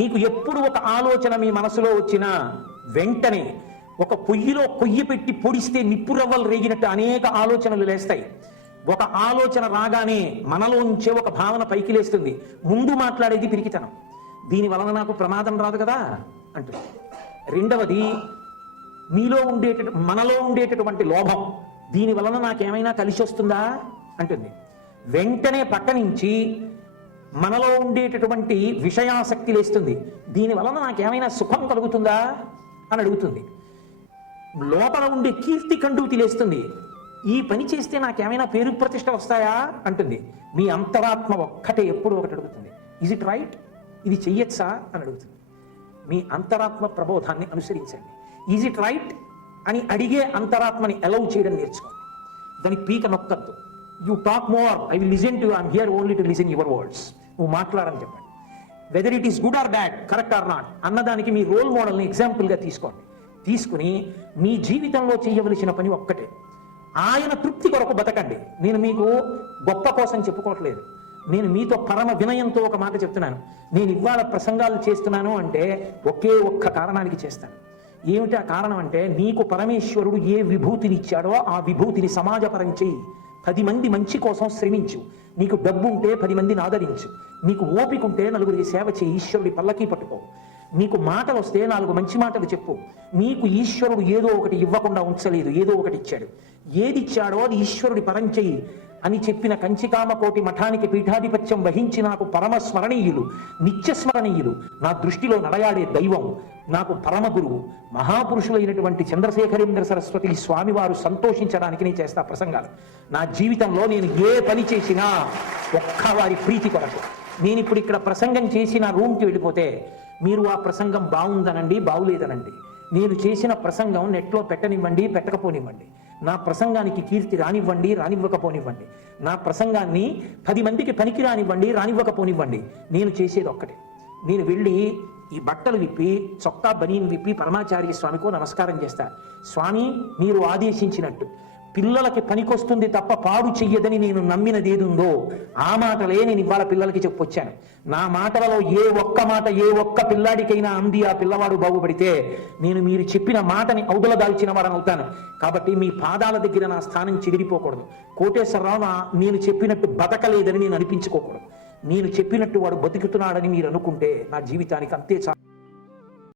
మీకు ఎప్పుడు ఒక ఆలోచన మీ మనసులో వచ్చినా వెంటనే ఒక పొయ్యిలో కొయ్యి పెట్టి పొడిస్తే నిప్పు రవ్వలు రేగినట్టు అనేక ఆలోచనలు లేస్తాయి. ఒక ఆలోచన రాగానే మనలోంచే ఒక భావన పైకి లేస్తుంది. ముందు మాట్లాడేది పిరికితనం. దీని వలన నాకు ప్రమాదం రాదు కదా అంటుంది. రెండవది మీలో ఉండేట మనలో ఉండేటటువంటి లోభం. దీని వలన నాకేమైనా కలిసి వస్తుందా అంటుంది. వెంటనే పక్క నుంచి మనలో ఉండేటటువంటి విషయాసక్తి లేస్తుంది. దీని వలన నాకేమైనా సుఖం కలుగుతుందా? అని అడుగుతుంది. లోపల ఉండే కీర్తి కండూతి లేస్తుంది. ఈ పని చేస్తే నాకేమైనా పేరు ప్రతిష్ట వస్తాయా? అంటుంది. మీ అంతరాత్మ ఒక్కటే ఎప్పుడు ఒకటి అడుగుతుంది. ఇజ్ ఇట్ రైట్ ఇది చెయ్యొచ్చా? అని అడుగుతుంది. మీ అంతరాత్మ ప్రబోధాన్ని అనుసరించండి. ఈజ్ ఇట్ రైట్ అని అడిగే అంతరాత్మని అలౌ చేయడం నేర్చుకోండి దాని పీక నొక్కద్దు. You talk more I will listen to I'm here only to listen your words నువ్వు మాట్లాడని చెప్పండి. Whether it is good or bad correct or not అన్నదానికి మీ రోల్ మోడల్ని ఎగ్జాంపుల్గా తీసుకోండి. తీసుకుని మీ జీవితంలో చేయవలసిన పని ఒక్కటే. ఆయన తృప్తి కొరకు బతకండి. నేను మీకు గొప్ప కోసం చెప్పుకోవట్లేదు. నేను మీతో పరమ వినయంతో ఒక మాట చెప్తున్నాను. నేను ఇవాళ ప్రసంగాలు చేస్తున్నాను అంటే ఒకే ఒక్క కారణానికి చేస్తాను. ఏమిటి ఆ కారణం అంటే నీకు పరమేశ్వరుడు ఏ విభూతిని ఇచ్చాడో ఆ విభూతిని సమాజపరం చేయి. పది మంది మంచి కోసం శ్రమించు. నీకు డబ్బు ఉంటే పది మందిని ఆదరించు. నీకు ఓపిక ఉంటే నలుగురికి సేవ చేయి. ఈశ్వరుడి పల్లకి పట్టుకో. నీకు మాటలు వస్తే నాలుగు మంచి మాటలు చెప్పు. నీకు ఈశ్వరుడు ఏదో ఒకటి ఇవ్వకుండా ఉంచలేదు. ఏదో ఒకటి ఇచ్చాడు. ఏది ఇచ్చాడో అది ఈశ్వరుడి పరం చెయ్యి అని చెప్పిన కంచికామకోటి మఠానికి పీఠాధిపత్యం వహించి నాకు పరమ స్మరణీయులు నిత్య స్మరణీయులు నా దృష్టిలో నడయాడే దైవం నాకు పరమ గురువు మహాపురుషులైనటువంటి చంద్రశేఖరేంద్ర సరస్వతి స్వామివారు సంతోషించడానికి నేను చేస్తా ప్రసంగాలు. నా జీవితంలో నేను ఏ పని చేసినా ఒక్క వారి ప్రీతి కొరకు. నేను ఇప్పుడు ఇక్కడ ప్రసంగం చేసి నా రూమ్కి వెళ్ళిపోతే మీరు ఆ ప్రసంగం బాగుందనండి బాగులేదనండి నేను చేసిన ప్రసంగం నెట్లో పెట్టనివ్వండి పెట్టకపోనివ్వండి. నా ప్రసంగానికి కీర్తి రానివ్వండి రానివ్వకపోనివ్వండి. నా ప్రసంగాన్ని పది మందికి పనికి రానివ్వండి రానివ్వకపోనివ్వండి. నేను చేసేది ఒక్కటే. నేను వెళ్ళి ఈ బట్టలు విప్పి చొక్కా బనీని విప్పి పరమాచార్య స్వామికో నమస్కారం చేస్తా. స్వామి మీరు ఆదేశించినట్టు. పిల్లలకి పనికొస్తుంది తప్ప పాడు చెయ్యదని నేను నమ్మినది ఏదుందో ఆ మాటలే నేను ఇవాళ పిల్లలకి చెప్పొచ్చాను నా మాటలలో ఏ ఒక్క మాట ఏ ఒక్క పిల్లాడికైనా అంది ఆ పిల్లవాడు బాగుపడితే నేను మీరు చెప్పిన మాటని అవుదల దాల్చిన వాడని అవుతాను. కాబట్టి మీ పాదాల దగ్గర నా స్థానం చెదిరిపోకూడదు. కోటేశ్వరరావు నేను చెప్పినట్టు బతకలేదని నేను అనిపించుకోకూడదు. నేను చెప్పినట్టు వాడు బతుకుతున్నాడని మీరు అనుకుంటే నా జీవితానికి అంతే చాలు.